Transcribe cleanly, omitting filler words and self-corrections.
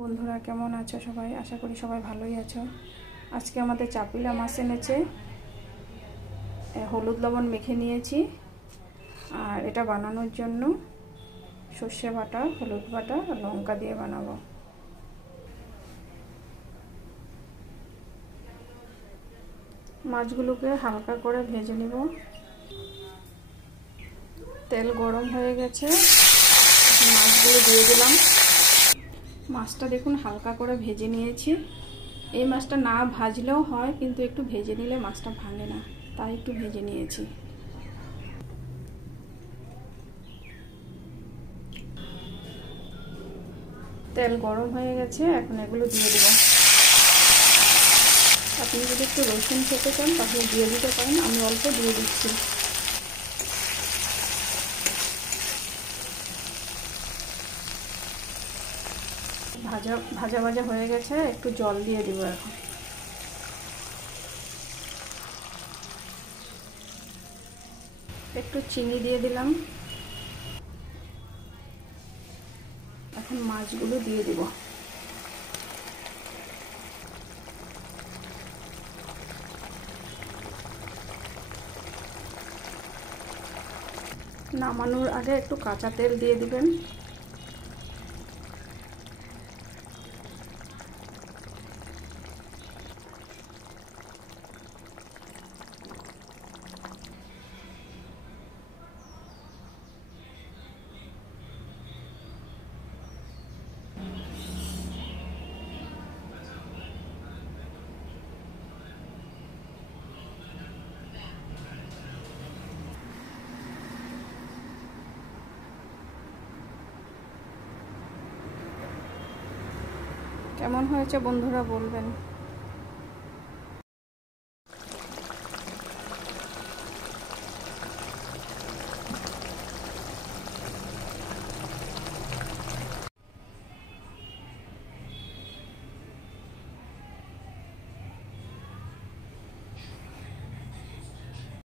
বন্ধুরা কেমন আছো সবাই? আশা করি সবাই ভালোই আছো। আজকে আমাদের চাপিলা মাছ এনেছে, হলুদ লবণ মেখে নিয়েছি। আর এটা বানানোর জন্য সর্ষে বাটা, হলুদ বাটা আর লঙ্কা দিয়ে বানাবো। মাছগুলোকে হালকা করে ভেজে নিব। তেল গরম হয়ে গেছে, মাছগুলো দিয়ে দিলাম। মাছটা দেখুন হালকা করে ভেজে নিয়েছি। এই মাছটা না ভাজলেও হয়, কিন্তু একটু ভেজে নিলে মাছটা ভাঙে না, তাই একটু ভেজে নিয়েছি। তেল গরম হয়ে গেছে, এখন এগুলো দিয়ে দেব। আপনি যদি একটু রসুন খেতে চান তাহলে দিয়ে দিতে পারেন, আমি অল্প দিয়ে দিচ্ছি। ভাজা ভাজা হয়ে গেছে, একটু জল দিয়ে দিব। এখন একটু চিনি দিয়ে দিলাম। এখন মাছগুলো দিয়ে দিব। নামানোর আগে একটু কাঁচা তেল দিয়ে দিবেন। কেমন হয়েছে বন্ধুরা বলবেন।